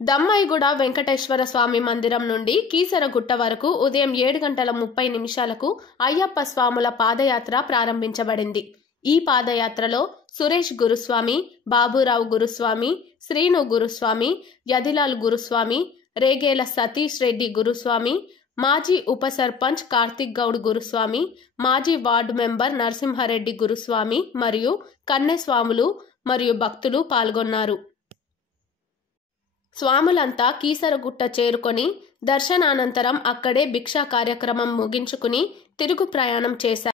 దమ్మాయిగూడ వెంకటేశ్వర స్వామి మందిరం నుండి కీసరగుట్ట వరకు ఉదయం 7:30 అయ్యప్ప స్వాముల పాదయాత్ర ప్రారంభించబడింది. ఈ పాదయాత్రలో సురేష్ గురుస్వామి, బాబురావు గురుస్వామి, శ్రీను గురుస్వామి, యదిలాల్ గురుస్వామి, రేగేల సతీష్ రెడ్డి గురుస్వామి, మాజీ ఉప సర్పంచ్ కార్తిక్ గౌడ్ గురుస్వామి, మాజీ వార్డు మెంబర్ నరసింహారెడ్డి గురుస్వామి మరియు కన్నెస్వాములు మరియు భక్తులు పాల్గొన్నారు. స్వాములంతా కీసరగుట్ట చేరుకొని దర్శనానంతరం అక్కడే భిక్షా కార్యక్రమం ముగించుకుని తిరుగు ప్రయాణం చేశారు.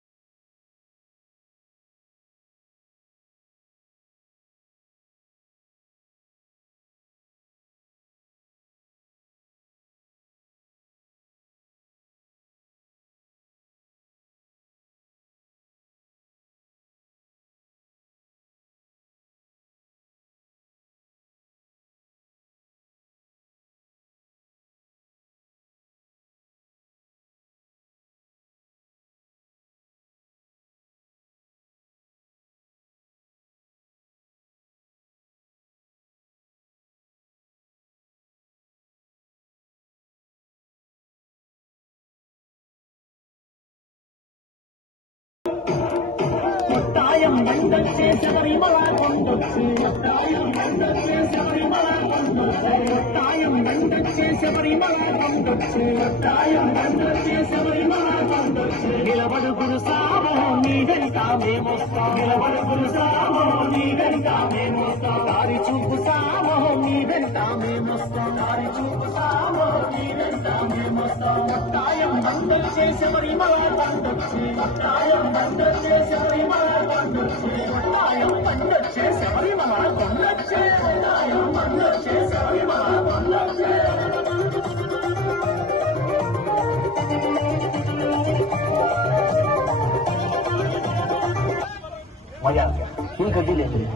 నిలబడు గురు సామో నీ వెంట మేమొస్తాం, నిలబడు గురు సామో నీ వెంట మేమొస్తాం, దారి చూపు సామో నీ వెంట మేమొస్తాం, దారి చూపు సామో నీ వెంట మేమొస్తాం. ఒట్టాయం బందలు చేసేవరి మలా బండొచ్చి, ఒట్టాయం బందలు చేసేవరి మలా బండొచ్చి, ఒట్టాయం బందలు చేసేవరి మలా కొండొచ్చి, ఒట్టాయం బందలు చేసేవరి మలా కొండొచ్చి. मजा आ गया, ये गड्डी लेते हैं।